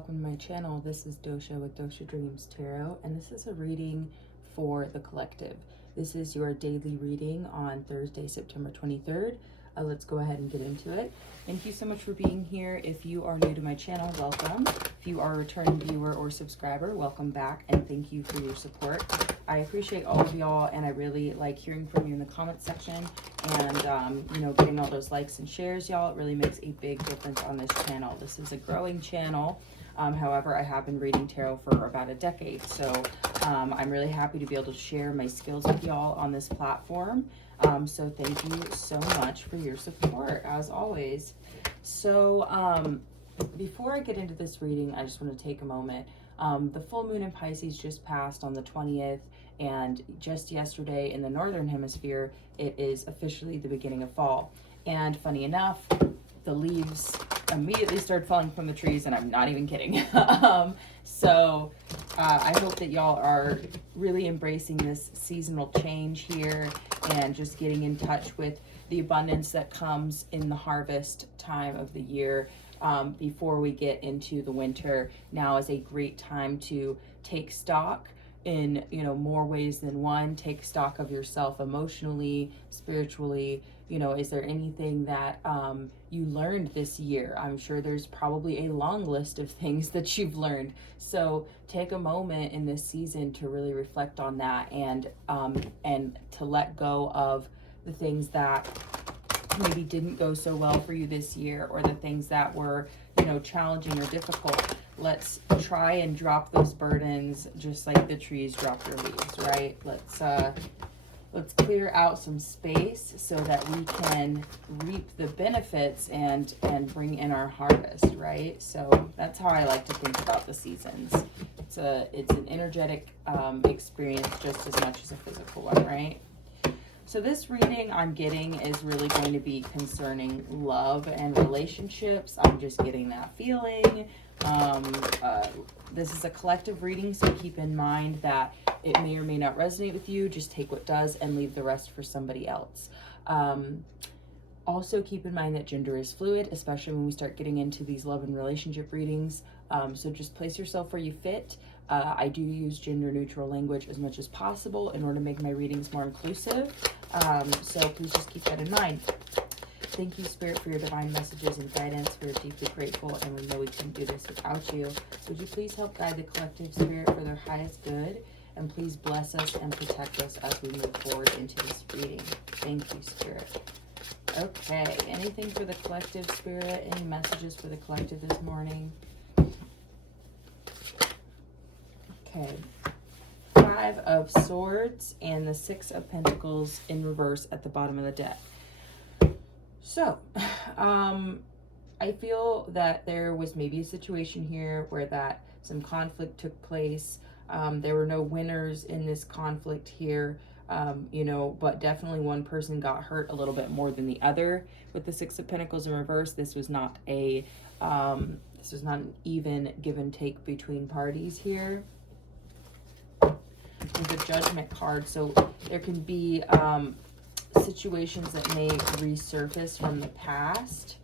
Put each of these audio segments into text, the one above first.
welcome to my channel. This is Dosha with DoshaDreamsTarot, and this is a reading for the collective. This is your daily reading on Thursday, September 23rd. Let's go ahead and get into it. Thank you so much for being here. If you are new to my channel, welcome. If you are a returning viewer or subscriber, welcome back, and thank you for your support. I appreciate all of y'all, and I really like hearing from you in the comment section, and getting all those likes and shares, y'all. It really makes a big difference on this channel. This is a growing channel. However, I have been reading tarot for about a decade, so I'm really happy to be able to share my skills with y'all on this platform. So thank you so much for your support, as always. So before I get into this reading, I just want to take a moment. The full moon in Pisces just passed on the 20th, and just yesterday in the Northern Hemisphere, it is officially the beginning of fall. And funny enough, the leaves immediately started falling from the trees, and I'm not even kidding. I hope that y'all are really embracing this seasonal change here and just getting in touch with the abundance that comes in the harvest time of the year. Before we get into the winter, now is a great time to take stock in more ways than one. Take stock of yourself emotionally, spiritually. Is there anything that you learned this year? I'm sure there's probably a long list of things that you've learned. So take a moment in this season to really reflect on that, and to let go of the things that maybe didn't go so well for you this year, or the things that were challenging or difficult. Let's try and drop those burdens just like the trees drop their leaves, right? Let's clear out some space so that we can reap the benefits and bring in our harvest, right? So that's how I like to think about the seasons. It's an energetic experience just as much as a physical one, right? So this reading I'm getting is really going to be concerning love and relationships. I'm just getting that feeling. This is a collective reading, so keep in mind that it may or may not resonate with you. Just take what does and leave the rest for somebody else. Also keep in mind that gender is fluid, especially when we start getting into these love and relationship readings. So just place yourself where you fit. I do use gender neutral language as much as possible in order to make my readings more inclusive. So please just keep that in mind. Thank you, Spirit, for your divine messages and guidance. We're deeply grateful, and we know we couldn't do this without you. Would you please help guide the collective, Spirit, for their highest good? And please bless us and protect us as we move forward into this reading. Thank you, Spirit. Okay, anything for the collective, Spirit? Any messages for the collective this morning? Okay. 5 of Swords and the 6 of Pentacles in reverse at the bottom of the deck. So, I feel that there was maybe a situation here where that some conflict took place. There were no winners in this conflict here, but definitely one person got hurt a little bit more than the other. With the 6 of Pentacles in reverse, this was not an even give and take between parties here. With the Judgment card, so there can be situations that may resurface from the past,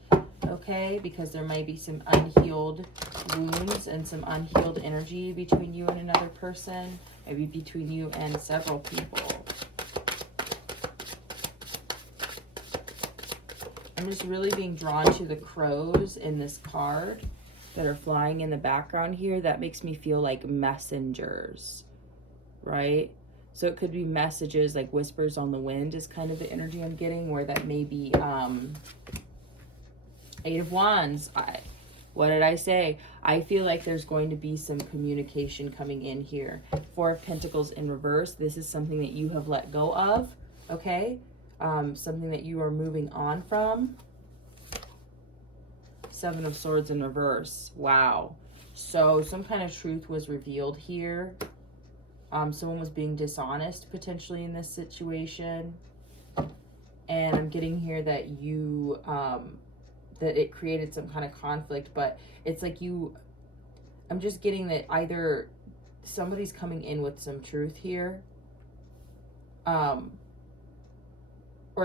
okay, because there might be some unhealed wounds and some unhealed energy between you and another person, maybe between you and several people. I'm just really being drawn to the crows in this card that are flying in the background here. That makes me feel like messengers, right? So it could be messages, like whispers on the wind is kind of the energy I'm getting, where that may be 8 of Wands. What did I say? I feel like there's going to be some communication coming in here. 4 of Pentacles in reverse. This is something that you have let go of, okay? Something that you are moving on from. 7 of Swords in reverse. Wow. So some kind of truth was revealed here. Someone was being dishonest potentially in this situation, and I'm getting here that you that it created some kind of conflict, but it's like I'm just getting that either somebody's coming in with some truth here, or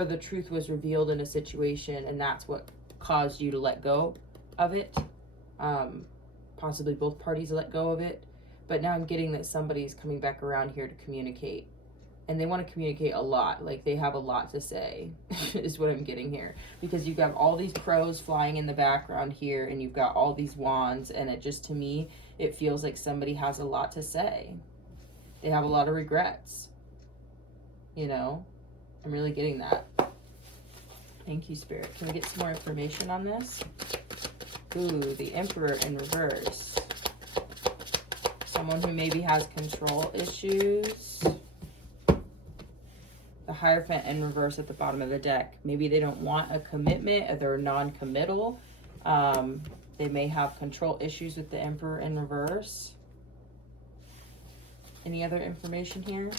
the truth was revealed in a situation and that's what caused you to let go of it. possibly both parties let go of it. But now I'm getting that somebody's coming back around here to communicate. And they want to communicate a lot. Like, they have a lot to say, is what I'm getting here. Because you've got all these crows flying in the background here, and you've got all these wands, and it just, to me, it feels like somebody has a lot to say. They have a lot of regrets. You know? I'm really getting that. Thank you, Spirit. Can we get some more information on this? Ooh, the Emperor in reverse. Someone who maybe has control issues. The Hierophant in reverse at the bottom of the deck. Maybe they don't want a commitment, or they're non-committal. They may have control issues with the Emperor in reverse. Any other information here?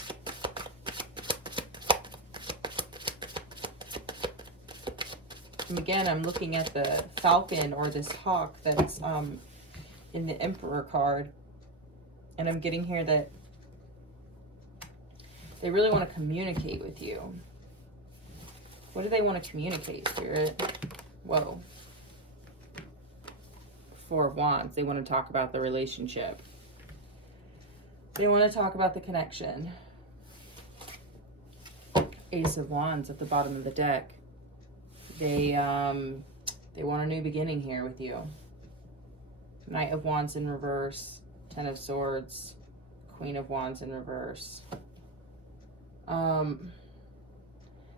And again, I'm looking at the Falcon, or this hawk that's in the Emperor card. And I'm getting here that they really want to communicate with you. What do they want to communicate, Spirit? Whoa. Four of Wands. They want to talk about the relationship. They want to talk about the connection. Ace of Wands at the bottom of the deck. They want a new beginning here with you. Knight of Wands in reverse. Ten of Swords. Queen of Wands in reverse.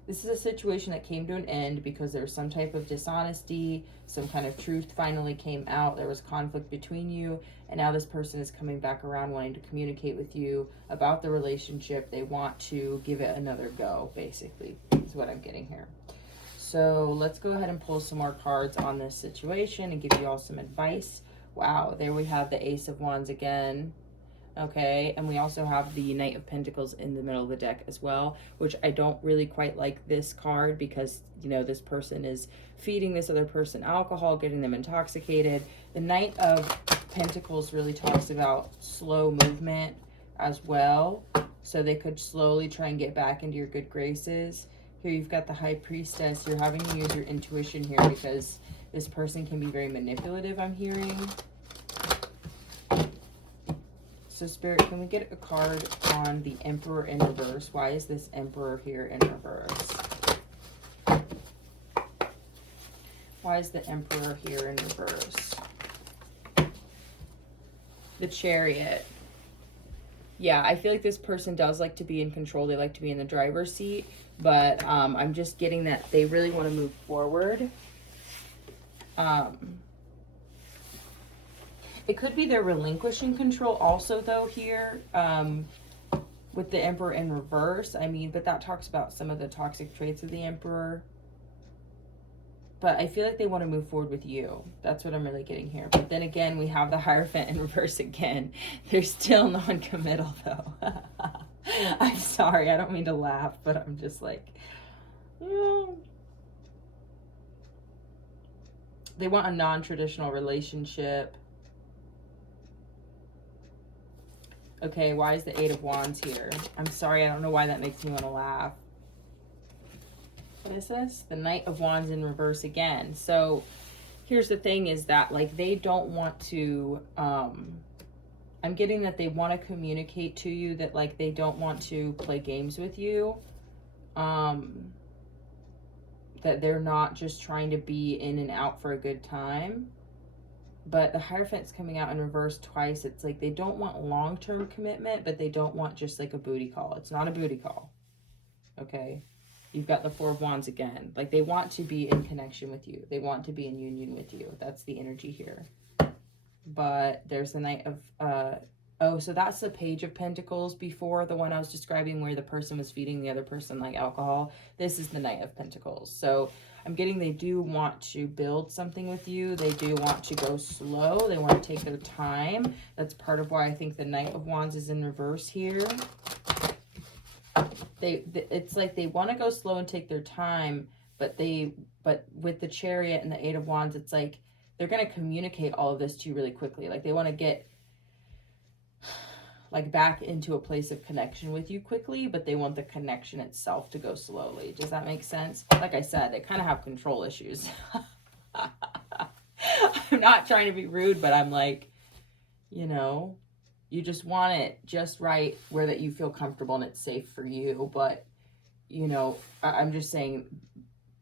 This is a situation that came to an end because there was some type of dishonesty, some kind of truth finally came out, there was conflict between you, and now this person is coming back around wanting to communicate with you about the relationship. They want to give it another go, basically, is what I'm getting here. So let's go ahead and pull some more cards on this situation and give you all some advice. Wow, there we have the Ace of Wands again. Okay, and we also have the Knight of Pentacles in the middle of the deck as well, which I don't really quite like this card because, you know, this person is feeding this other person alcohol, getting them intoxicated. The Knight of Pentacles really talks about slow movement as well, so they could slowly try and get back into your good graces. Here you've got the High Priestess. You're having to use your intuition here because this person can be very manipulative, I'm hearing. So, Spirit, can we get a card on the Emperor in reverse? Why is this Emperor here in reverse? Why is the Emperor here in reverse? The Chariot. Yeah, I feel like this person does like to be in control. They like to be in the driver's seat. But I'm just getting that they really want to move forward. It could be they're relinquishing control also, though, here with the Emperor in reverse. I mean, but that talks about some of the toxic traits of the Emperor. But I feel like they want to move forward with you. That's what I'm really getting here. But then again, we have the Hierophant in reverse again. They're still non-committal, though. I'm sorry. I don't mean to laugh, but I'm just like, yeah. They want a non-traditional relationship. Okay, why is the Eight of Wands here? I'm sorry, I don't know why that makes me want to laugh. What is this? The Knight of Wands in reverse again. So here's the thing is that, like, they don't want to, I'm getting that they want to communicate to you that, like, they don't want to play games with you. That they're not just trying to be in and out for a good time. But the Hierophant's coming out in reverse twice. It's like they don't want long-term commitment, but they don't want just like a booty call. It's not a booty call. Okay? You've got the Four of Wands again. Like, they want to be in connection with you. They want to be in union with you. That's the energy here. But there's the Knight of... oh, so that's the Page of Pentacles before, the one I was describing where the person was feeding the other person like alcohol. This is the Knight of Pentacles. So I'm getting they do want to build something with you. They do want to go slow. They want to take their time. That's part of why I think the Knight of Wands is in reverse here. It's like they want to go slow and take their time, but with the Chariot and the Eight of Wands, it's like they're going to communicate all of this to you really quickly. Like, they want to get like back into a place of connection with you quickly, but they want the connection itself to go slowly. Does that make sense? Like I said, they kind of have control issues. I'm not trying to be rude, but I'm like, you know, you just want it just right where that you feel comfortable and it's safe for you. But, you know, I'm just saying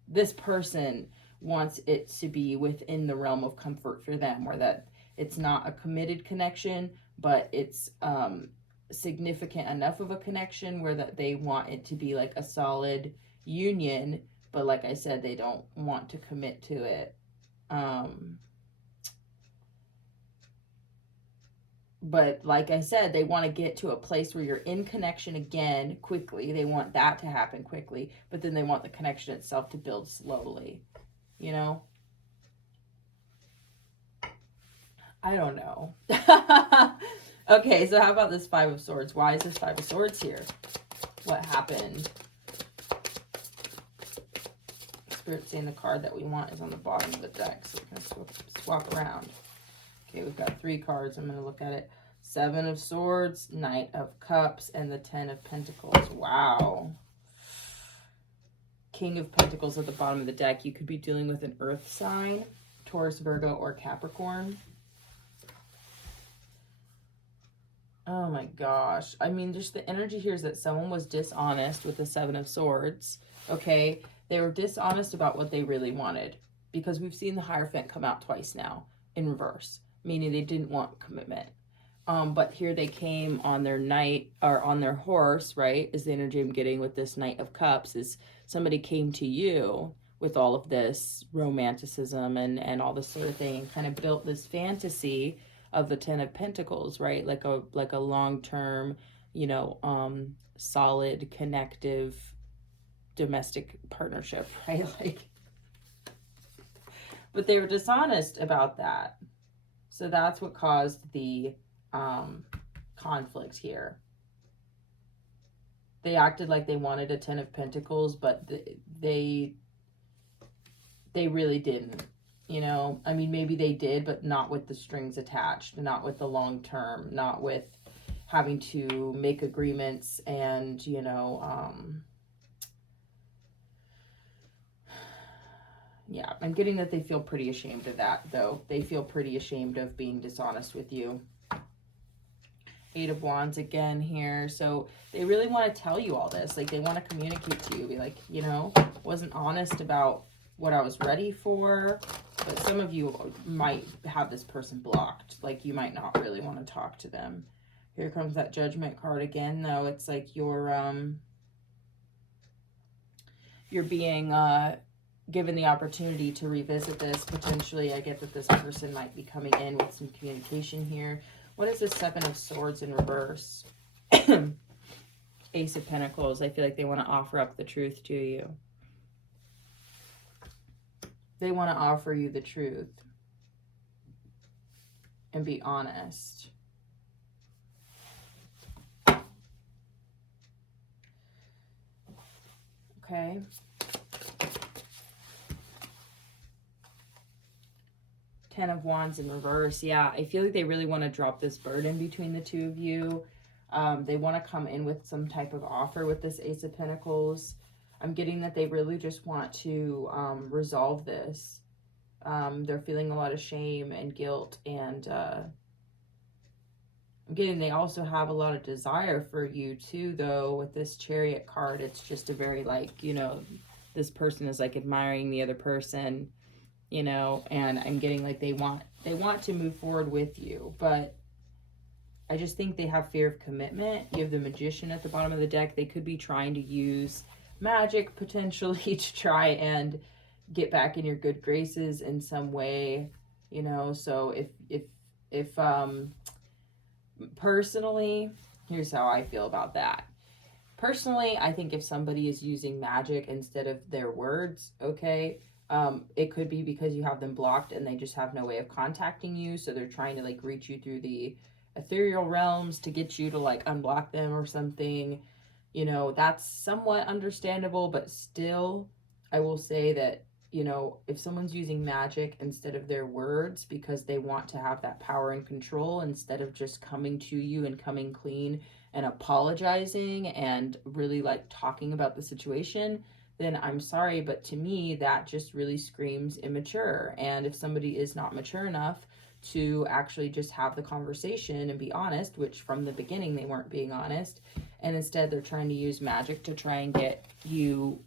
this person wants it to be within the realm of comfort for them, where that it's not a committed connection, but it's significant enough of a connection where that they want it to be like a solid union, but like I said, they don't want to commit to it. But like I said, they want to get to a place where you're in connection again quickly. They want that to happen quickly, but then they want the connection itself to build slowly, you know? I don't know. Okay, so how about this Five of Swords? Why is this Five of Swords here? What happened? Spirit saying the card that we want is on the bottom of the deck, so we're going to swap around. Okay, we've got 3 cards. I'm going to look at it. 7 of Swords, Knight of Cups, and the 10 of Pentacles. Wow. King of Pentacles at the bottom of the deck. You could be dealing with an earth sign, Taurus, Virgo, or Capricorn. Oh my gosh. I mean, just the energy here is that someone was dishonest with the 7 of Swords. Okay? They were dishonest about what they really wanted, because we've seen the Hierophant come out twice now in reverse, meaning they didn't want commitment. But here they came on their knight, or on their horse, right? Is the energy I'm getting with this Knight of Cups, is somebody came to you with all of this romanticism and all this sort of thing, and kind of built this fantasy of the 10 of Pentacles, right? Like a long-term, you know, solid, connective, domestic partnership, right? Like, but they were dishonest about that. So that's what caused the conflict here. They acted like they wanted a 10 of Pentacles, but they really didn't. You know, I mean, maybe they did, but not with the strings attached, not with the long term, not with having to make agreements and, you know, yeah, I'm getting that they feel pretty ashamed of that, though. They feel pretty ashamed of being dishonest with you. 8 of Wands again here. So they really want to tell you all this. Like, they want to communicate to you. Be like, you know, wasn't honest about what I was ready for. But some of you might have this person blocked. Like, you might not really want to talk to them. Here comes that Judgment card again, though. It's like you're being given the opportunity to revisit this. Potentially, I get that this person might be coming in with some communication here. What is the 7 of Swords in reverse? Ace of Pentacles. I feel like they want to offer up the truth to you. They want to offer you the truth and be honest. Okay. Ten of Wands in reverse. Yeah, I feel like they really want to drop this burden between the two of you. They want to come in with some type of offer with this Ace of Pentacles. I'm getting that they really just want to resolve this. They're feeling a lot of shame and guilt, and I'm getting they also have a lot of desire for you too, though. With this Chariot card, it's just a very, like, you know, this person is like admiring the other person, you know, and I'm getting like they want to move forward with you, but I just think they have fear of commitment. You have the Magician at the bottom of the deck. They could be trying to use magic potentially to try and get back in your good graces in some way, you know. So if personally, here's how I feel about that. Personally, I think if somebody is using magic instead of their words, okay, it could be because you have them blocked and they just have no way of contacting you, so they're trying to like reach you through the ethereal realms to get you to like unblock them or something. You know, that's somewhat understandable, but still, I will say that, you know, if someone's using magic instead of their words because they want to have that power and control instead of just coming to you and coming clean and apologizing and really like talking about the situation, then I'm sorry, but to me, that just really screams immature. And if somebody is not mature enough to actually just have the conversation and be honest, which from the beginning they weren't being honest, and instead they're trying to use magic to try and get you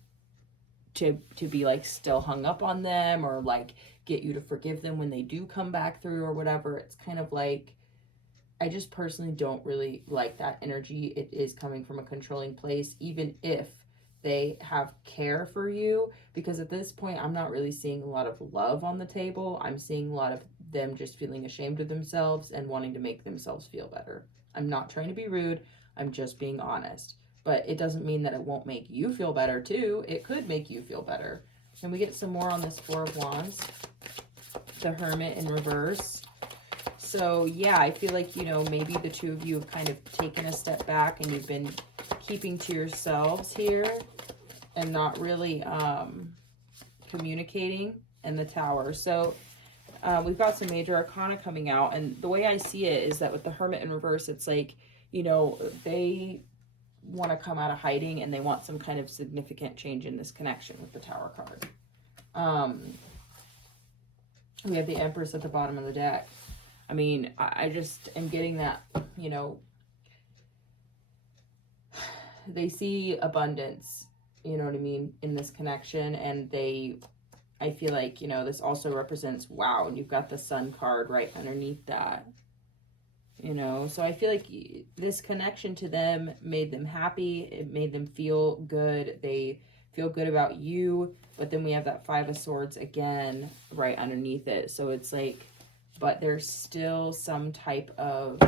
to be like still hung up on them, or like get you to forgive them when they do come back through or whatever. It's kind of like, I just personally don't really like that energy. It is coming from a controlling place, even if they have care for you, because at this point I'm not really seeing a lot of love on the table. I'm seeing a lot of them just feeling ashamed of themselves and wanting to make themselves feel better. I'm not trying to be rude, I'm just being honest. But it doesn't mean that it won't make you feel better too. It could make you feel better. Can we get some more on this Four of Wands? The Hermit in reverse. So yeah, I feel like, you know, maybe the two of you have kind of taken a step back and you've been keeping to yourselves here and not really communicating. And the Tower. So we've got some major arcana coming out, and the way I see it is that with the Hermit in reverse, it's like, you know, they want to come out of hiding and they want some kind of significant change in this connection with the Tower card. We have the Empress at the bottom of the deck. I mean, I just am getting that, you know, they see abundance, you know what I mean, in this connection, and I feel like, you know, this also represents, wow, and you've got the Sun card right underneath that, you know, so I feel like this connection to them made them happy, it made them feel good, they feel good about you, but then we have that Five of Swords again right underneath it, so it's like, but there's still some type of,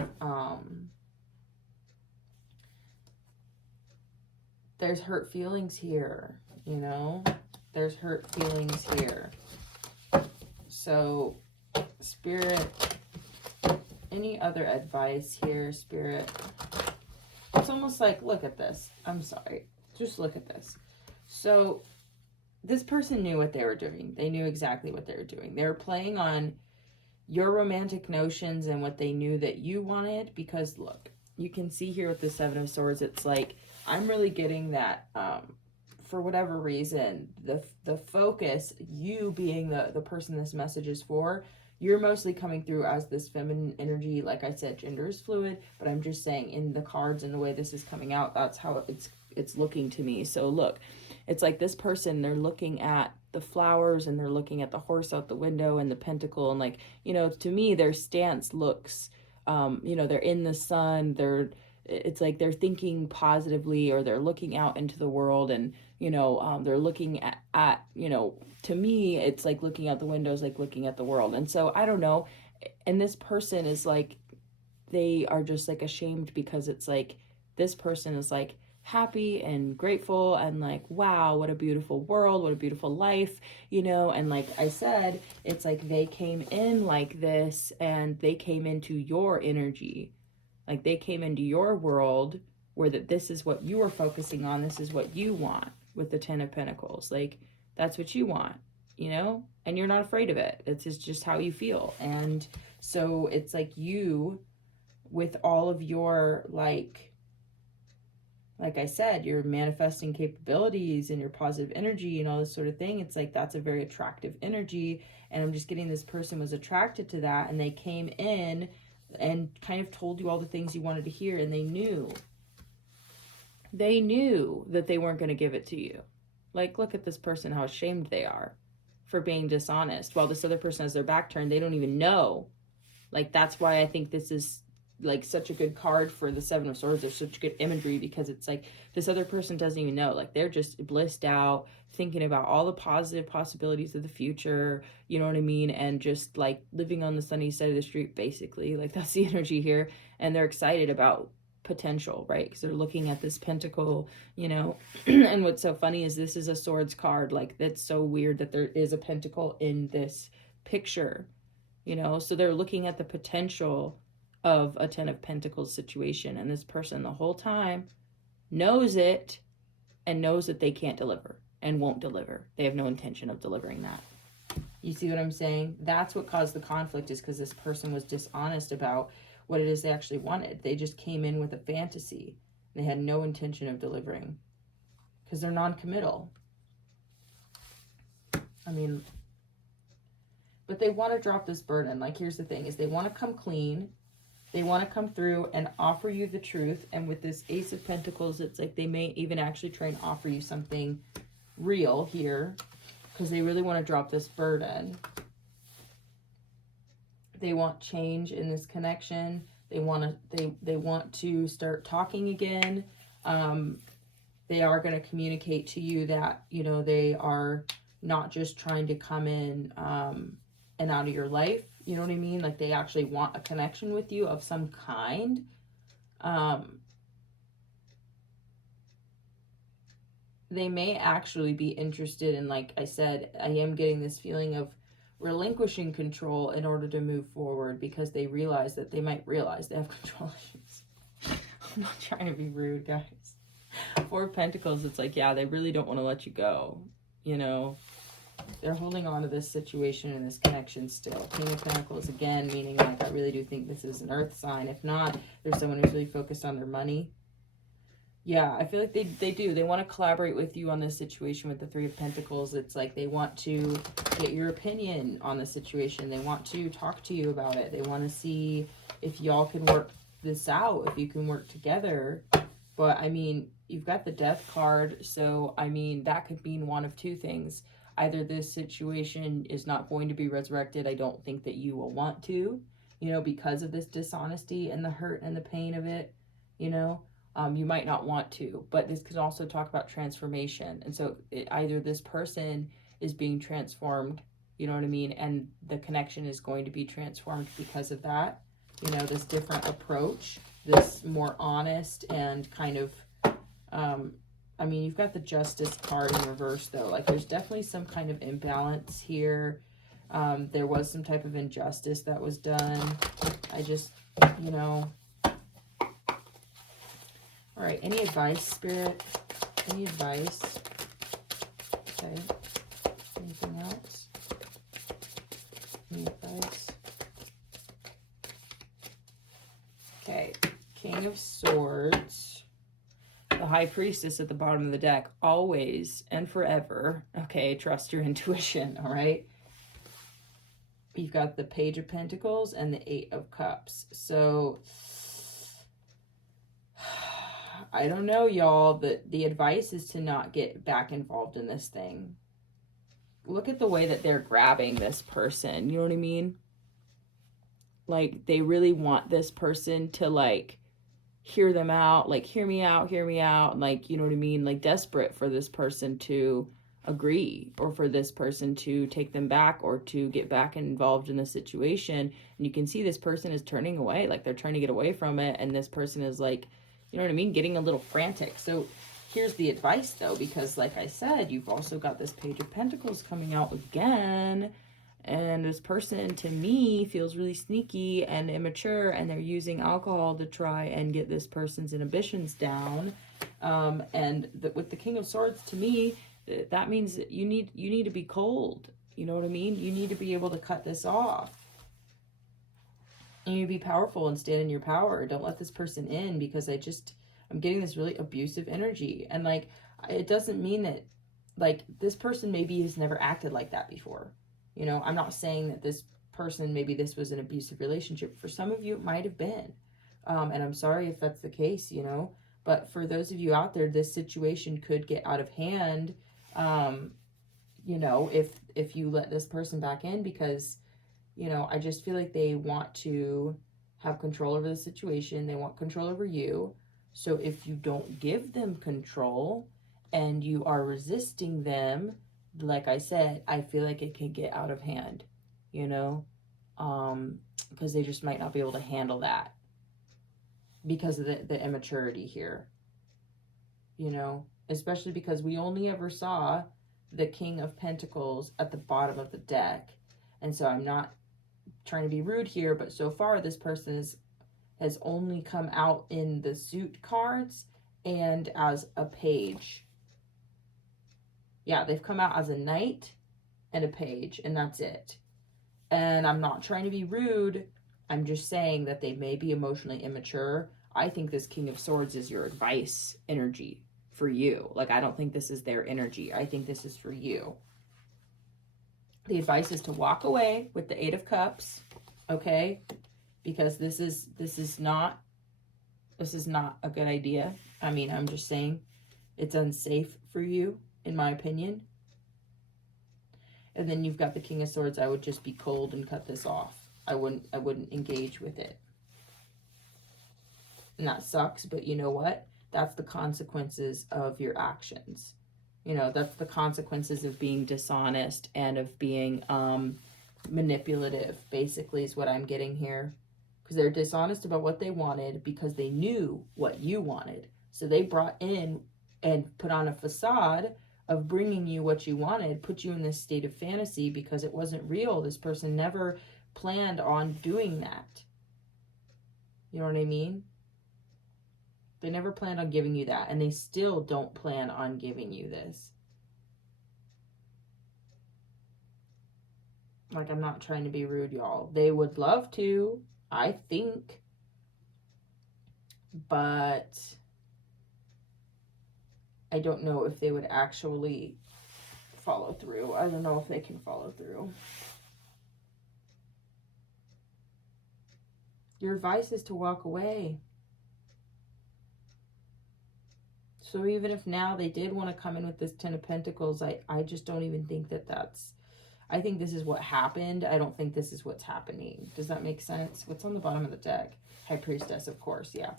there's hurt feelings here, you know? There's hurt feelings here. So, Spirit, any other advice here, Spirit? It's almost like, look at this. I'm sorry. Just look at this. So, this person knew what they were doing. They knew exactly what they were doing. They were playing on your romantic notions and what they knew that you wanted, because look, you can see here with the Seven of Swords, it's like, I'm really getting that, for whatever reason, the focus, you being the person this message is for, you're mostly coming through as this feminine energy. Like I said, gender is fluid, but I'm just saying in the cards and the way this is coming out, that's how it's looking to me. So look, it's like this person, they're looking at the flowers and they're looking at the horse out the window and the pentacle, and like, you know, to me their stance looks, you know, they're in the sun, it's like they're thinking positively, or they're looking out into the world, and you know, they're looking at, you know, to me it's like looking out the windows, like looking at the world. And so I don't know, and this person is like, they are just like ashamed, because it's like this person is like happy and grateful and like, wow, what a beautiful world, what a beautiful life, you know. And like I said, it's like they came in like this, and they came into your energy, like they came into your world where that this is what you are focusing on, this is what you want with the Ten of Pentacles, like that's what you want, you know, and you're not afraid of it. It's just how you feel. And so it's like you, with all of your like I said, your manifesting capabilities and your positive energy and all this sort of thing, it's like that's a very attractive energy. And I'm just getting this person was attracted to that, and they came in and kind of told you all the things you wanted to hear, and they knew that they weren't going to give it to you. Like, look at this person, how ashamed they are for being dishonest, while this other person has their back turned. They don't even know. Like, that's why I think this is like such a good card for the Seven of Swords. There's such good imagery, because it's like this other person doesn't even know, like they're just blissed out, thinking about all the positive possibilities of the future, you know what I mean, and just like living on the sunny side of the street, basically. Like that's the energy here, and they're excited about potential, right? Because they're looking at this pentacle, you know. And what's so funny is this is a swords card. Like that's so weird that there is a pentacle in this picture, you know. So they're looking at the potential of a Ten of Pentacles situation, and this person the whole time knows it, and knows that they can't deliver and won't deliver. They have no intention of delivering that. You see what I'm saying? That's what caused the conflict, is because this person was dishonest about what it is they actually wanted. They just came in with a fantasy. They had no intention of delivering, because they're non-committal. I mean, but they want to drop this burden. Like, here's the thing, is they want to come clean. They want to come through and offer you the truth. And with this Ace of Pentacles, it's like they may even actually try and offer you something real here, because they really want to drop this burden. They want change in this connection. They want to start talking again. They are going to communicate to you that, you know, they are not just trying to come in and out of your life. You know what I mean? Like, they actually want a connection with you of some kind. They may actually be interested in, like I said, I am getting this feeling of relinquishing control in order to move forward, because they realize that they might realize they have control issues. I'm not trying to be rude, guys. Four of Pentacles, it's like, yeah, they really don't want to let you go. You know, they're holding on to this situation and this connection still. King of Pentacles, again, meaning like, I really do think this is an earth sign. If not, there's someone who's really focused on their money. Yeah, I feel like they do. They want to collaborate with you on this situation with the Three of Pentacles. It's like they want to get your opinion on the situation. They want to talk to you about it. They want to see if y'all can work this out, if you can work together. But, I mean, you've got the Death card. So, I mean, that could mean one of two things. Either this situation is not going to be resurrected. I don't think that you will want to, you know, because of this dishonesty and the hurt and the pain of it, you know. You might not want to, but this could also talk about transformation. And so either this person is being transformed, you know what I mean? And the connection is going to be transformed because of that, you know, this different approach, this more honest and kind of, I mean, you've got the Justice card in reverse though. Like, there's definitely some kind of imbalance here. There was some type of injustice that was done. I just, you know, all right, any advice, Spirit? Any advice? Okay. Anything else? Any advice? Okay. King of Swords. The High Priestess at the bottom of the deck. Always and forever. Okay, trust your intuition, all right? You've got the Page of Pentacles and the Eight of Cups. So I don't know, y'all. The advice is to not get back involved in this thing. Look at the way that they're grabbing this person. You know what I mean? Like, they really want this person to, like, hear them out. Like, hear me out, hear me out. Like, you know what I mean? Like, desperate for this person to agree, or for this person to take them back, or to get back involved in the situation. And you can see this person is turning away. Like, they're trying to get away from it. And this person is, like, you know what I mean? Getting a little frantic. So here's the advice though, because like I said, you've also got this Page of Pentacles coming out again. And this person, to me, feels really sneaky and immature, and they're using alcohol to try and get this person's inhibitions down. With the King of Swords, to me, that means that you need to be cold. You know what I mean? You need to be able to cut this off. And you be powerful and stand in your power. Don't let this person in, because I'm getting this really abusive energy. And like, it doesn't mean that, like, this person maybe has never acted like that before. You know, I'm not saying that this person, maybe this was an abusive relationship. For some of you, it might have been. And I'm sorry if that's the case, you know. But for those of you out there, this situation could get out of hand, you know, if you let this person back in, because, you know, I just feel like they want to have control over the situation. They want control over you. So if you don't give them control and you are resisting them, like I said, I feel like it can get out of hand, you know, because they just might not be able to handle that because of the immaturity here, you know, especially because we only ever saw the King of Pentacles at the bottom of the deck. And so I'm not trying to be rude here, but so far this person has only come out in the suit cards and as a page. Yeah, they've come out as a knight and a page, and that's it. And I'm not trying to be rude. I'm just saying that they may be emotionally immature. I think this King of Swords is your advice energy for you. Like, I don't think this is their energy. I think this is for you. The advice is to walk away with the 8 of Cups, okay? Because this is not a good idea. I mean, I'm just saying it's unsafe for you, in my opinion. And then you've got the King of Swords. I would just be cold and cut this off. I wouldn't engage with it. And that sucks, but you know what? That's the consequences of your actions. You know, that's the consequences of being dishonest and of being manipulative, basically, is what I'm getting here. Because they're dishonest about what they wanted because they knew what you wanted. So they brought in and put on a facade of bringing you what you wanted, put you in this state of fantasy because it wasn't real. This person never planned on doing that. You know what I mean? They never planned on giving you that, and they still don't plan on giving you this. Like, I'm not trying to be rude, y'all. They would love to, I think, but I don't know if they would actually follow through. I don't know if they can follow through. Your advice is to walk away. So even if now they did want to come in with this 10 of Pentacles, I just don't even think that that's... I think this is what happened. I don't think this is what's happening. Does that make sense? What's on the bottom of the deck? High Priestess, of course, yeah.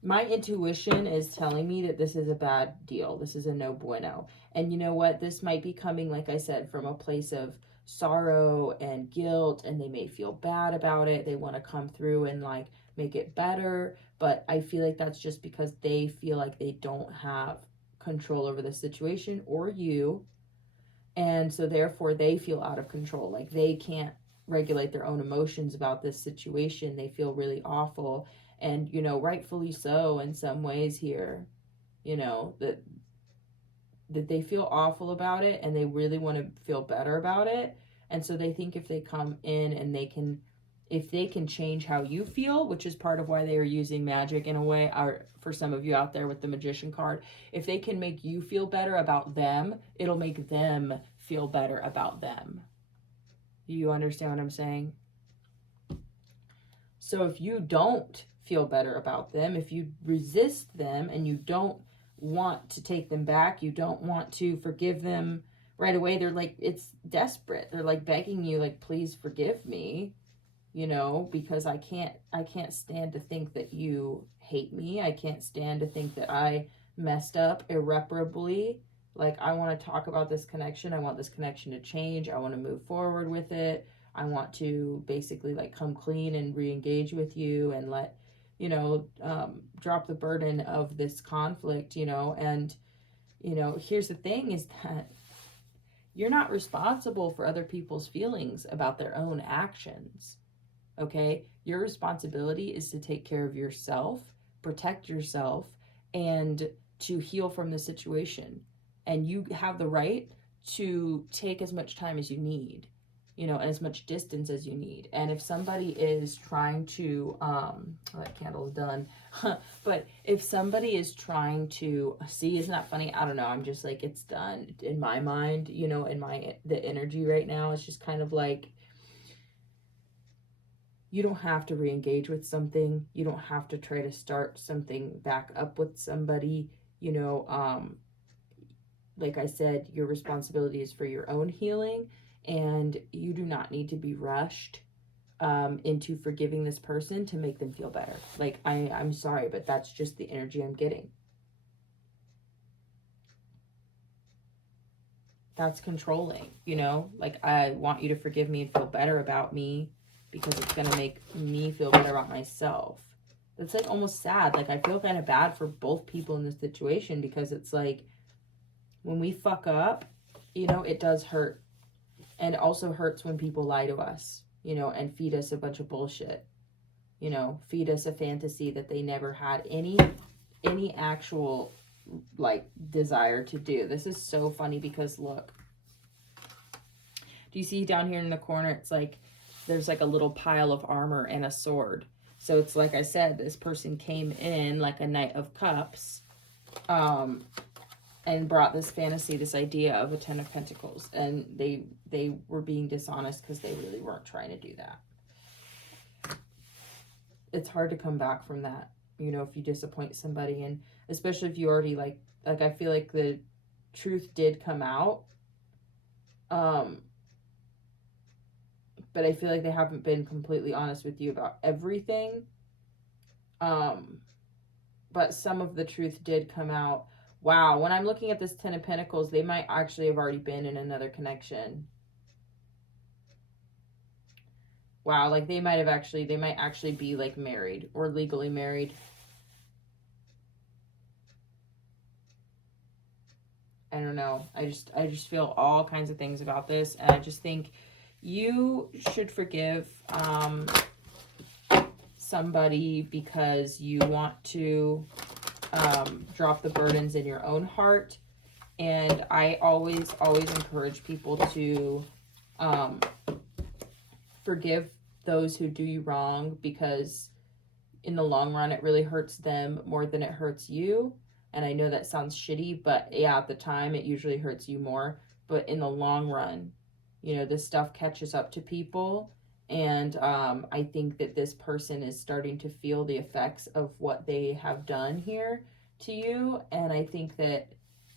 My intuition is telling me that this is a bad deal. This is a no bueno. And you know what? This might be coming, like I said, from a place of sorrow and guilt, and they may feel bad about it. They want to come through and like make it better. But I feel like that's just because they feel like they don't have control over the situation or you. And so therefore they feel out of control. Like they can't regulate their own emotions about this situation. They feel really awful. And, you know, rightfully so in some ways here, you know, that they feel awful about it and they really want to feel better about it. And so they think if they come in and if they can change how you feel, which is part of why they are using magic in a way, or for some of you out there with the Magician card, if they can make you feel better about them, it'll make them feel better about them. You understand what I'm saying? So if you don't feel better about them, if you resist them and you don't want to take them back, you don't want to forgive them right away, they're like, it's desperate. They're like begging you, like, please forgive me. You know, because I can't stand to think that you hate me. I can't stand to think that I messed up irreparably. Like, I want to talk about this connection. I want this connection to change. I want to move forward with it. I want to basically like come clean and re-engage with you and let, you know, drop the burden of this conflict, you know. And, you know, here's the thing is that you're not responsible for other people's feelings about their own actions. Okay, your responsibility is to take care of yourself, protect yourself, and to heal from the situation. And you have the right to take as much time as you need, you know, as much distance as you need. And if somebody is trying to, oh, that candle's done. But if somebody is trying to, see, isn't that funny? I don't know. I'm just like, it's done in my mind, you know, the energy right now. It's just kind of like, you don't have to re-engage with something. You don't have to try to start something back up with somebody. You know, like I said, your responsibility is for your own healing, and you do not need to be rushed into forgiving this person to make them feel better. Like, I'm sorry, but that's just the energy I'm getting. That's controlling, you know? Like, I want you to forgive me and feel better about me, because it's going to make me feel better about myself. It's like almost sad. Like, I feel kind of bad for both people in this situation, because it's like when we fuck up, you know, it does hurt. And it also hurts when people lie to us, you know, and feed us a bunch of bullshit, you know, feed us a fantasy that they never had any actual like desire to do. This is so funny because look, do you see down here in the corner? It's like, there's like a little pile of armor and a sword. So it's like I said, this person came in like a Knight of Cups. and brought this fantasy, this idea of a 10 of Pentacles, and they were being dishonest because they really weren't trying to do that. It's hard to come back from that, you know, if you disappoint somebody, and especially if you already like I feel like the truth did come out, but I feel like they haven't been completely honest with you about everything, but some of the truth did come out. Wow, when I'm looking at this 10 of Pentacles, they might actually have already been in another connection. Wow, like they might actually be like married or legally married. I don't know. I just feel all kinds of things about this, and I just think you should forgive somebody because you want to drop the burdens in your own heart. And I always encourage people to forgive those who do you wrong, because in the long run it really hurts them more than it hurts you. And I know that sounds shitty, but yeah, at the time it usually hurts you more, but in the long run, you know, this stuff catches up to people. And I think that this person is starting to feel the effects of what they have done here to you, and I think that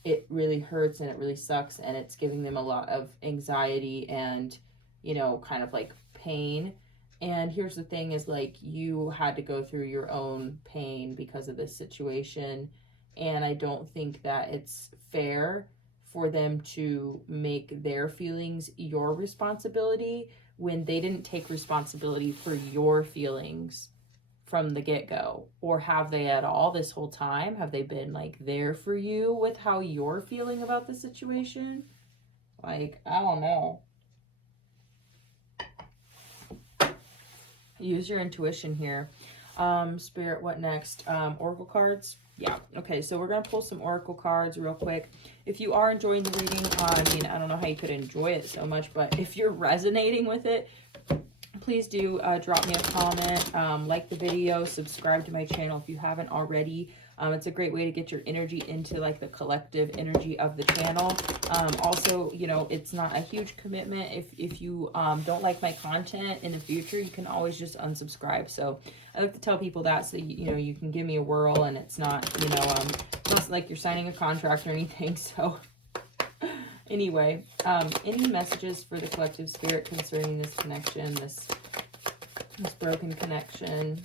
it really hurts and it really sucks, and it's giving them a lot of anxiety and, you know, kind of like pain. And here's the thing is, like, you had to go through your own pain because of this situation, and I don't think that it's fair for them to make their feelings your responsibility when they didn't take responsibility for your feelings from the get-go. Or have they at all this whole time? Have they been like there for you with how you're feeling about the situation? Like, I don't know. Use your intuition here. Spirit, what next? Oracle cards. Yeah. Okay, so we're going to pull some oracle cards real quick. If you are enjoying the reading, I mean, I don't know how you could enjoy it so much, but if you're resonating with it, please do drop me a comment, like the video, subscribe to my channel if you haven't already. It's a great way to get your energy into like the collective energy of the channel. Also, you know, it's not a huge commitment. If you don't like my content in the future, you can always just unsubscribe. So I like to tell people that, so you know, you can give me a whirl, and it's not, you know, it's not like you're signing a contract or anything. So anyway, any messages for the collective spirit concerning this connection, this broken connection?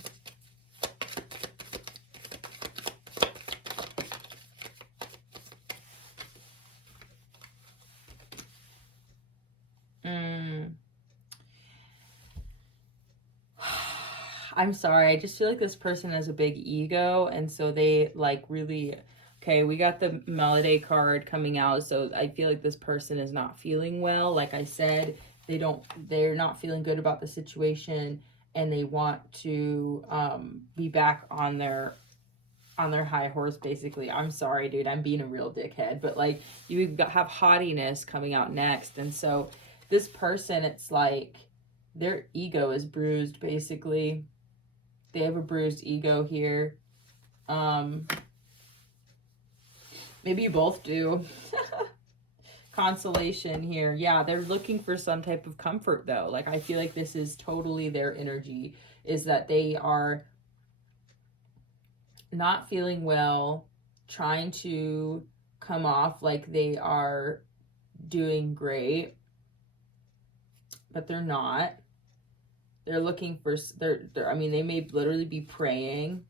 I'm sorry, I just feel like this person has a big ego, and so they like really, okay, we got the Melody card coming out, so I feel like this person is not feeling well. Like I said, they're not feeling good about the situation, and they want to be back on their high horse, basically. I'm sorry, dude, I'm being a real dickhead, but like, you have haughtiness coming out next, and so this person, it's like their ego is bruised, basically. They have a bruised ego here. Maybe you both do. Consolation here. Yeah, they're looking for some type of comfort, though. Like, I feel like this is totally their energy, is that they are not feeling well, trying to come off like they are doing great, but they're not. They're looking for, I mean, they may literally be praying.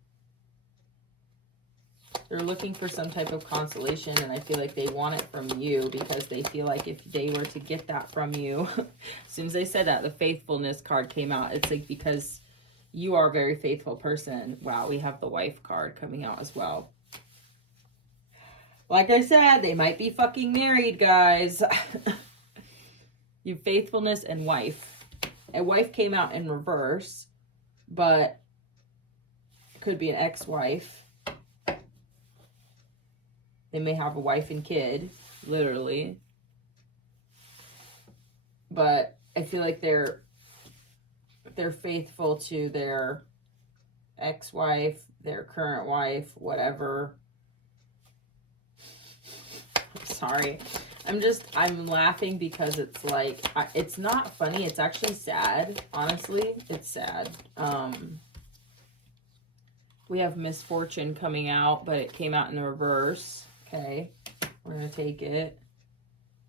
They're looking for some type of consolation, and I feel like they want it from you, because they feel like if they were to get that from you, as soon as I said that, the faithfulness card came out. It's like, because you are a very faithful person. Wow, we have the wife card coming out as well. Like I said, they might be fucking married, guys. You have faithfulness and wife. And wife came out in reverse, but it could be an ex-wife. They may have a wife and kid, literally. But I feel like they're faithful to their ex-wife, their current wife, whatever. Sorry. I'm laughing because it's like, it's not funny. It's actually sad. Honestly, it's sad. We have misfortune coming out, but it came out in the reverse. Okay. We're going to take it.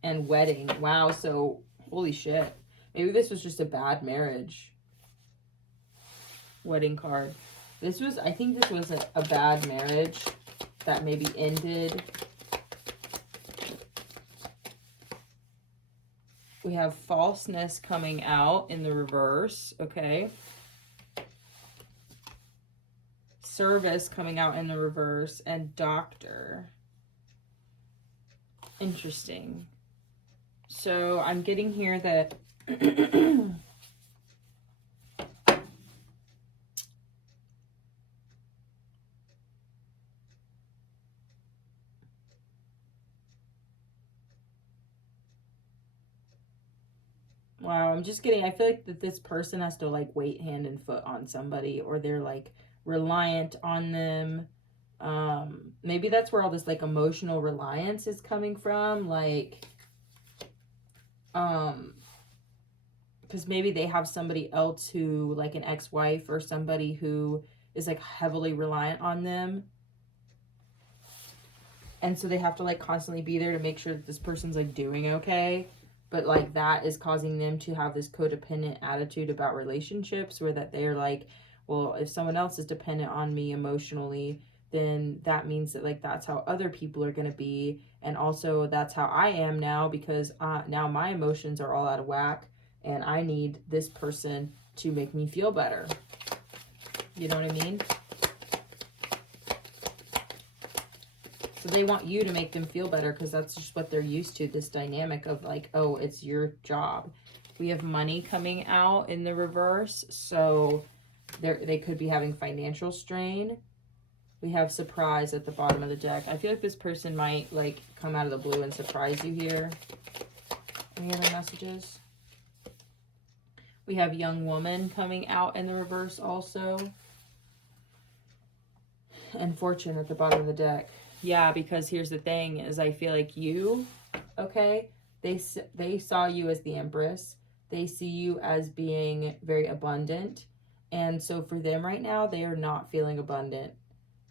And wedding. Wow. So, holy shit. Maybe this was just a bad marriage. Wedding card. I think this was a bad marriage that maybe ended. We have falseness coming out in the reverse, okay? Service coming out in the reverse, and doctor. Interesting. So I'm getting here that wow, I'm just getting, I feel like that this person has to like wait hand and foot on somebody, or they're like reliant on them. Maybe that's where all this like emotional reliance is coming from, like because maybe they have somebody else who, like an ex-wife or somebody who is like heavily reliant on them, and so they have to like constantly be there to make sure that this person's like doing okay. But like that is causing them to have this codependent attitude about relationships, where that they're like, well, if someone else is dependent on me emotionally, then that means that like that's how other people are going to be, and also that's how I am now, because now my emotions are all out of whack, and I need this person to make me feel better. You know what I mean? So they want you to make them feel better because that's just what they're used to, this dynamic of like, oh, it's your job. We have money coming out in the reverse, so they could be having financial strain. We have surprise at the bottom of the deck. I feel like this person might like come out of the blue and surprise you here. Any other messages? We have young woman coming out in the reverse also. And fortune at the bottom of the deck. Yeah, because here's the thing is I feel like you, okay, they saw you as the Empress. They see you as being very abundant. And so for them right now, they are not feeling abundant,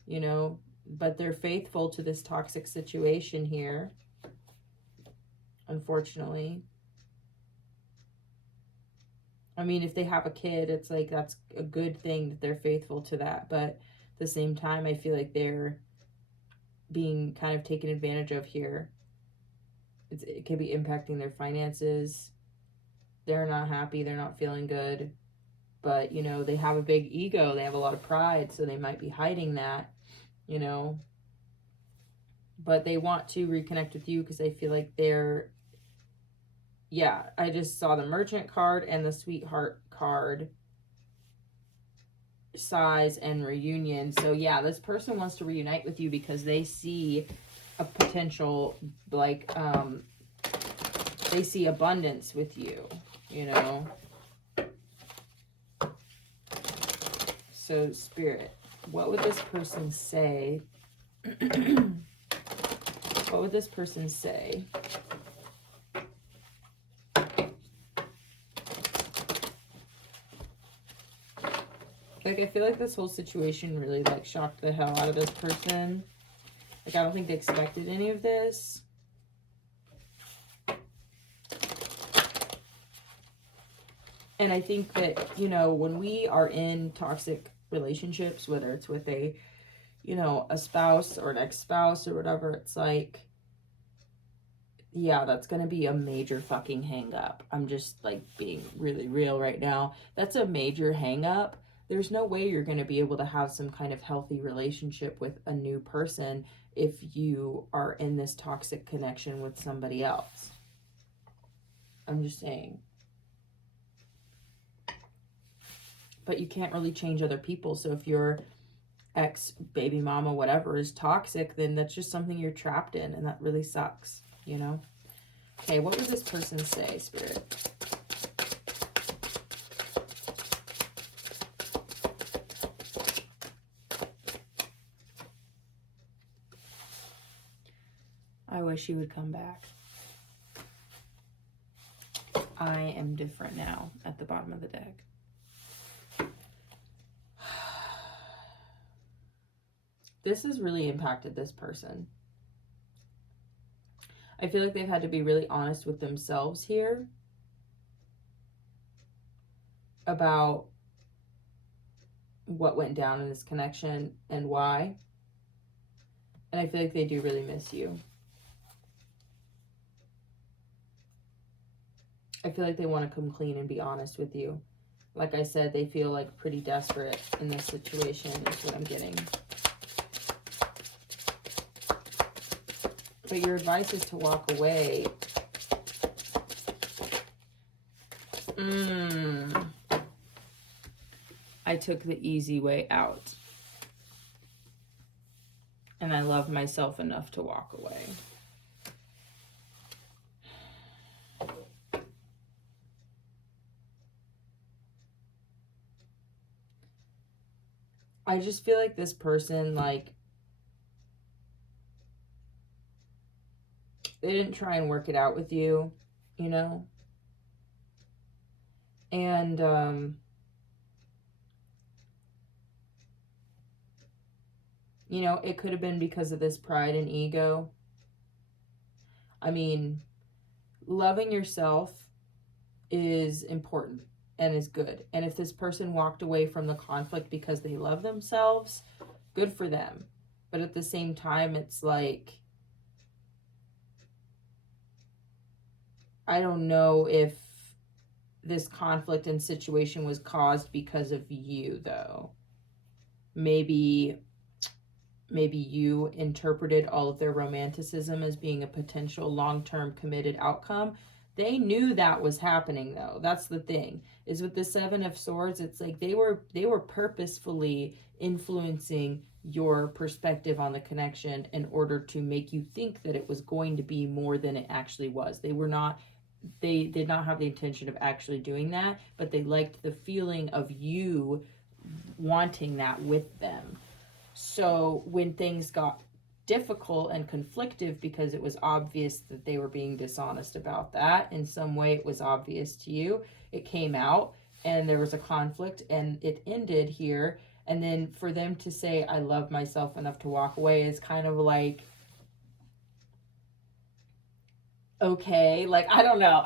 you know, but they're faithful to this toxic situation here, unfortunately. I mean, if they have a kid, it's like that's a good thing that they're faithful to that. But at the same time, I feel like they're being kind of taken advantage of here. It could be impacting their finances. They're not happy. They're not feeling good. But, you know, they have a big ego. They have a lot of pride. So they might be hiding that, you know. But they want to reconnect with you because they feel like they're... Yeah, I just saw the Merchant card and the Sweetheart card. Size and reunion. So yeah, this person wants to reunite with you because they see a potential, like they see abundance with you, you know. So Spirit, what would this person say? What would this person say? Like, I feel like this whole situation really, like, shocked the hell out of this person. Like, I don't think they expected any of this. And I think that, you know, when we are in toxic relationships, whether it's with a, you know, a spouse or an ex-spouse or whatever, it's like, yeah, that's going to be a major fucking hang-up. I'm just, like, being really real right now. That's a major hang-up. There's no way you're going to be able to have some kind of healthy relationship with a new person if you are in this toxic connection with somebody else. I'm just saying. But you can't really change other people. So if your ex, baby mama, whatever is toxic, then that's just something you're trapped in. And that really sucks, you know? Okay, what would this person say, Spirit? wish you would come back. I am different now at the bottom of the deck. This has really impacted this person. I feel like they've had to be really honest with themselves here about what went down in this connection and why. And I feel like they do really miss you. I feel like they want to come clean and be honest with you. Like I said, they feel like pretty desperate in this situation is what I'm getting. But your advice is to walk away. I took the easy way out. And I love myself enough to walk away. I just feel like this person, like, they didn't try and work it out with you, you know? And, you know, it could have been because of this pride and ego. I mean, loving yourself is important and is good. And if this person walked away from the conflict because they love themselves, good for them. But at the same time, it's like, I don't know if this conflict and situation was caused because of you, though. Maybe you interpreted all of their romanticism as being a potential long-term committed outcome. They knew that was happening, though. That's the thing, is with the Seven of Swords, it's like they were purposefully influencing your perspective on the connection in order to make you think that it was going to be more than it actually was. They did not have the intention of actually doing that, but they liked the feeling of you wanting that with them. So when things got difficult and conflictive, because it was obvious that they were being dishonest about that, in some way it was obvious to you, it came out and there was a conflict and it ended here. And then for them to say, I love myself enough to walk away, is kind of like, okay, like, I don't know.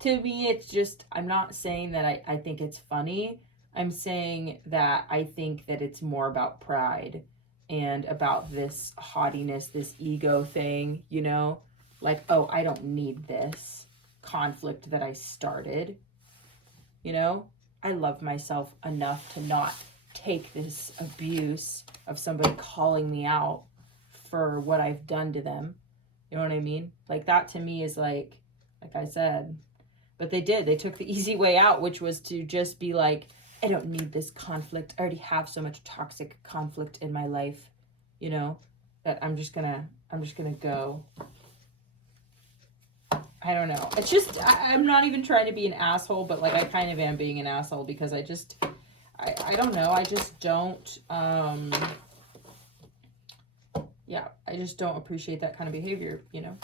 To me, it's just, I'm not saying that I think it's funny. I'm saying that I think that it's more about pride and about this haughtiness, this ego thing, you know? Like, oh, I don't need this conflict that I started, you know? I love myself enough to not take this abuse of somebody calling me out for what I've done to them. You know what I mean? Like, that to me is like I said. But they took the easy way out, which was to just be like, I don't need this conflict. I already have so much toxic conflict in my life, you know, that I'm just gonna go. I don't know. It's just, I'm not even trying to be an asshole, but like, I kind of am being an asshole because I don't know. I just don't, yeah, I just don't appreciate that kind of behavior, you know?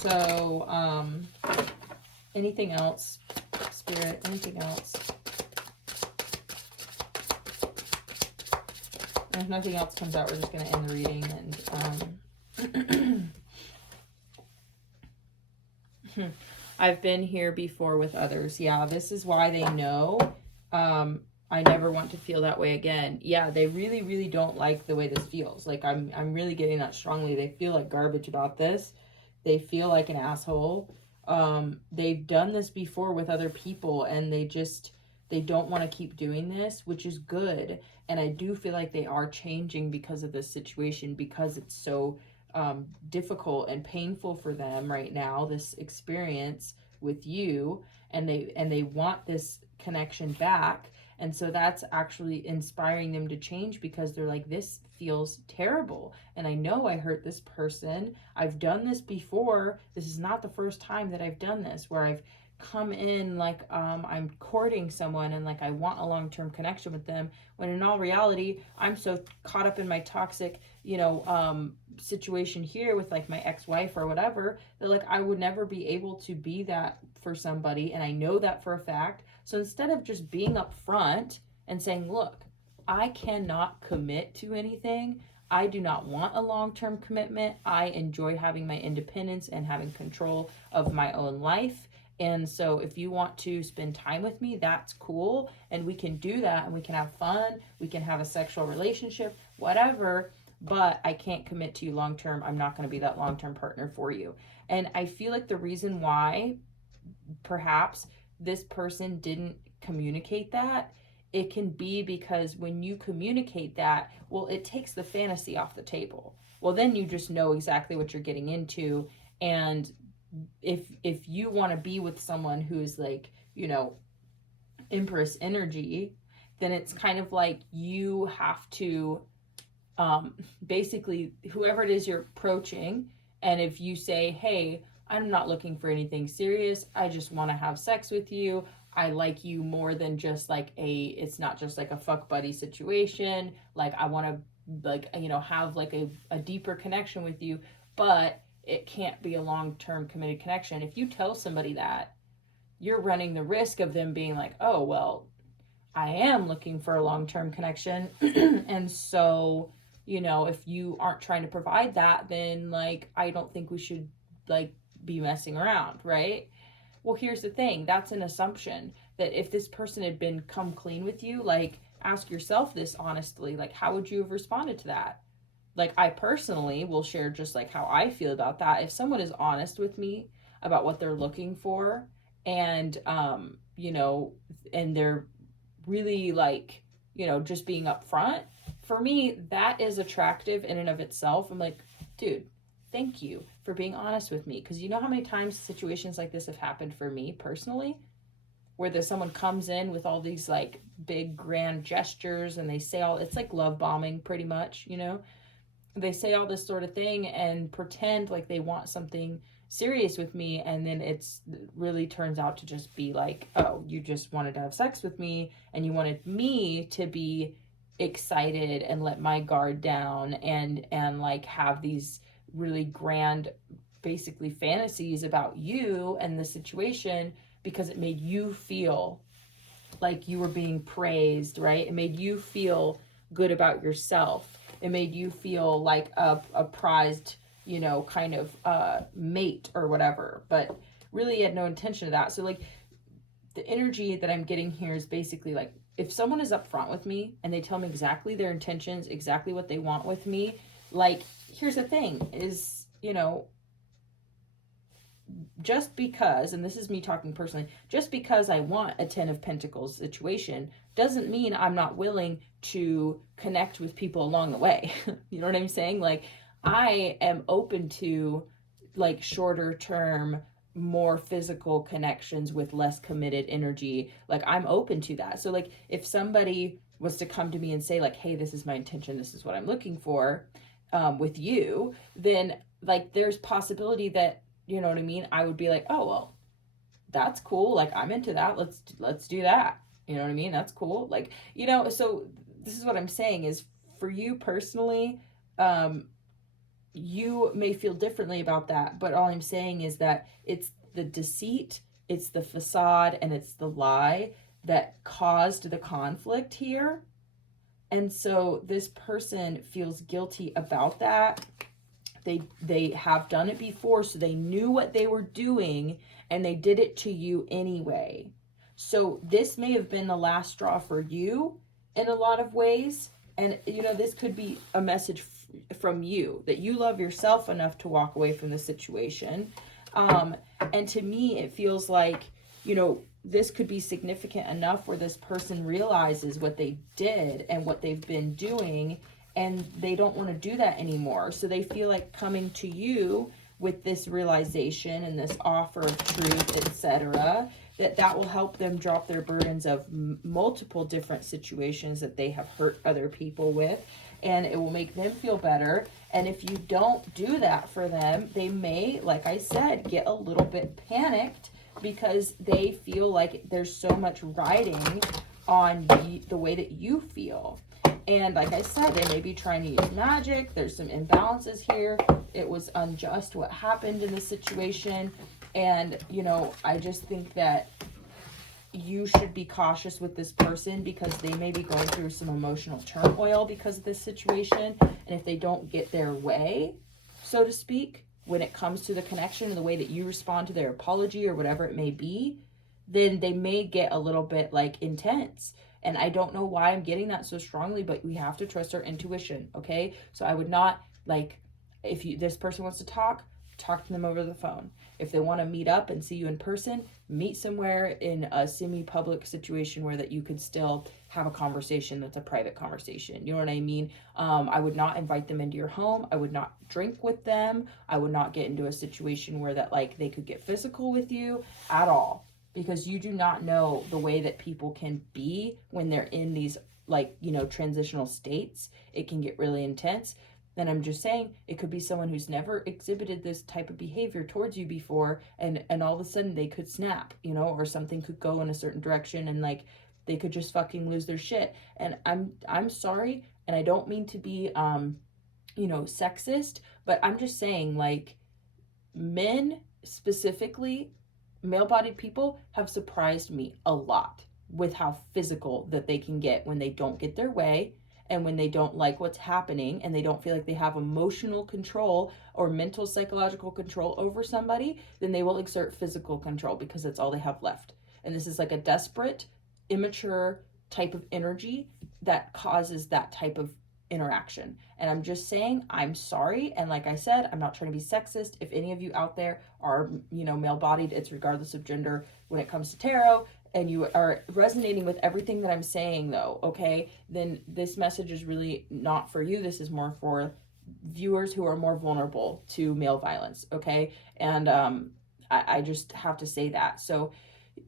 So, anything else, Spirit, anything else? And if nothing else comes out, we're just going to end the reading. And I've been here before with others. Yeah, this is why they know I never want to feel that way again. Yeah, they really, really don't like the way this feels. Like, I'm really getting that strongly. They feel like garbage about this. They feel like an asshole. They've done this before with other people, and they don't want to keep doing this, which is good. And I do feel like they are changing because of this situation, because it's so difficult and painful for them right now, this experience with you, and they want this connection back. And so that's actually inspiring them to change, because they're like, this feels terrible. And I know I hurt this person. I've done this before. This is not the first time that I've done this, where I've come in like I'm courting someone and like I want a long-term connection with them, when in all reality I'm so caught up in my toxic, you know, situation here with like my ex-wife or whatever, that like I would never be able to be that for somebody, and I know that for a fact. So instead of just being upfront and saying, look, I cannot commit to anything, I do not want a long-term commitment, I enjoy having my independence and having control of my own life, and so if you want to spend time with me, that's cool, and we can do that, and we can have fun, we can have a sexual relationship, whatever, but I can't commit to you long-term. I'm not going to be that long-term partner for you. And I feel like the reason why perhaps this person didn't communicate that, it can be because when you communicate that, well, it takes the fantasy off the table. Well, then you just know exactly what you're getting into. And if you want to be with someone who's like, you know, Empress energy, then it's kind of like you have to basically, whoever it is you're approaching, and if you say, hey, I'm not looking for anything serious, I just want to have sex with you, I like you more than just like it's not just like a fuck buddy situation, like I want to like, you know, have like a deeper connection with you, but it can't be a long-term committed connection. If you tell somebody that, you're running the risk of them being like, oh, well, I am looking for a long-term connection. And so, you know, if you aren't trying to provide that, then like, I don't think we should like be messing around, right? Well, here's the thing. That's an assumption that if this person had been come clean with you, like ask yourself this honestly, like how would you have responded to that? Like I personally will share just like how I feel about that. If someone is honest with me about what they're looking for, and you know, and they're really like, you know, just being upfront, for me, that is attractive in and of itself. I'm like, dude, thank you for being honest with me. Because you know how many times situations like this have happened for me personally, where there's someone comes in with all these like big grand gestures and they say all, it's like love bombing pretty much, you know, they say all this sort of thing and pretend like they want something serious with me, and then it's really turns out to just be like, oh, you just wanted to have sex with me and you wanted me to be excited and let my guard down and like have these really grand basically fantasies about you and the situation, because it made you feel like you were being praised, right? It made you feel good about yourself. It made you feel like a prized, you know, kind of mate or whatever, but really had no intention of that. So like the energy that I'm getting here is basically like, if someone is upfront with me and they tell me exactly their intentions, exactly what they want with me, like, here's the thing is, you know, just because, and this is me talking personally, just because I want a 10 of Pentacles situation doesn't mean I'm not willing to connect with people along the way. You know what I'm saying? Like, I am open to like shorter term, more physical connections with less committed energy. Like, I'm open to that. So like, if somebody was to come to me and say like, hey, this is my intention, this is what I'm looking for with you, then like there's possibility that, you know what I mean, I would be like, oh, well, that's cool. Like, I'm into that. Let's do that. You know what I mean? That's cool. Like, you know, so this is what I'm saying is, for you personally, you may feel differently about that, but all I'm saying is that it's the deceit, it's the facade, and it's the lie that caused the conflict here. And so this person feels guilty about that. They have done it before, so they knew what they were doing, and they did it to you anyway. So this may have been the last straw for you in a lot of ways. And, you know, this could be a message from you, that you love yourself enough to walk away from the situation. And to me, it feels like, you know, this could be significant enough where this person realizes what they did and what they've been doing, and they don't want to do that anymore. So they feel like coming to you with this realization and this offer of truth, etc., that will help them drop their burdens of multiple different situations that they have hurt other people with, and it will make them feel better. And if you don't do that for them, they may, like I said, get a little bit panicked because they feel like there's so much riding on the way that you feel. And like I said, they may be trying to use magic. There's some imbalances here. It was unjust what happened in this situation. And, you know, I just think that you should be cautious with this person because they may be going through some emotional turmoil because of this situation. And if they don't get their way, so to speak, when it comes to the connection and the way that you respond to their apology or whatever it may be, then they may get a little bit like intense. And I don't know why I'm getting that so strongly, but we have to trust our intuition, okay? So I would not, like, if this person wants to talk to them over the phone. If they want to meet up and see you in person, meet somewhere in a semi-public situation where that you could still have a conversation that's a private conversation. You know what I mean? I would not invite them into your home. I would not drink with them. I would not get into a situation where that like they could get physical with you at all, because you do not know the way that people can be when they're in these, like, you know, transitional states. It can get really intense. Then I'm just saying it could be someone who's never exhibited this type of behavior towards you before, and all of a sudden they could snap, you know, or something could go in a certain direction and like they could just fucking lose their shit. And I'm sorry, and I don't mean to be you know, sexist, but I'm just saying, like, men specifically, male-bodied people have surprised me a lot with how physical that they can get when they don't get their way, and when they don't like what's happening, and they don't feel like they have emotional control or mental psychological control over somebody, then they will exert physical control because that's all they have left. And this is like a desperate, immature type of energy that causes that type of interaction. And I'm just saying, I'm sorry. And like I said, I'm not trying to be sexist. If any of you out there are, you know, male-bodied, it's regardless of gender when it comes to tarot, and you are resonating with everything that I'm saying though, okay, then this message is really not for you. This is more for viewers who are more vulnerable to male violence, okay? And I just have to say that. So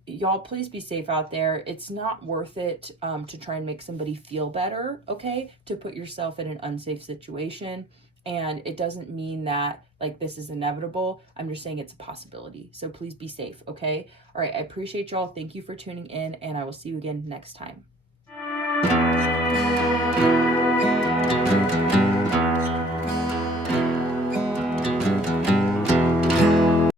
y'all, please be safe out there. It's not worth it to try and make somebody feel better, okay, to put yourself in an unsafe situation. And it doesn't mean that like this is inevitable. I'm just saying it's a possibility. So please be safe, okay? All right, I appreciate y'all. Thank you for tuning in, and I will see you again next time.